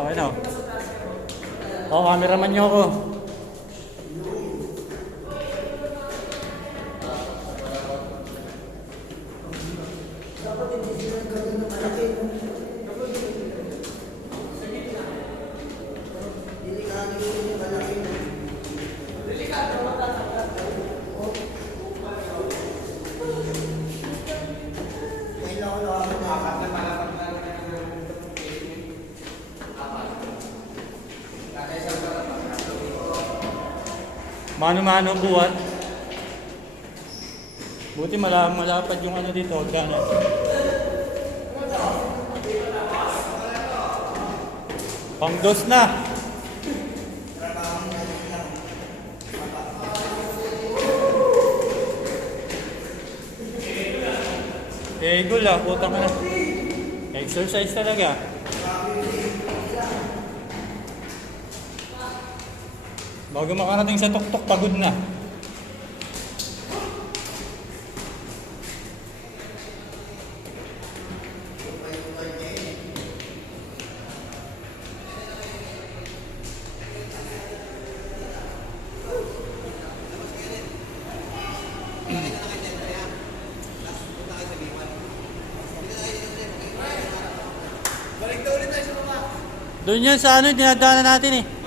Okay na. Oh, cameraman niyo ako. Mano-mano buhat. Buti malapad yung ano dito, gana. Pang-dos na. Egol ah, putang na. Exercise talaga. Bago makarating sa tuktok, pagod na. Doon yan sa ano, dinadaanan natin eh.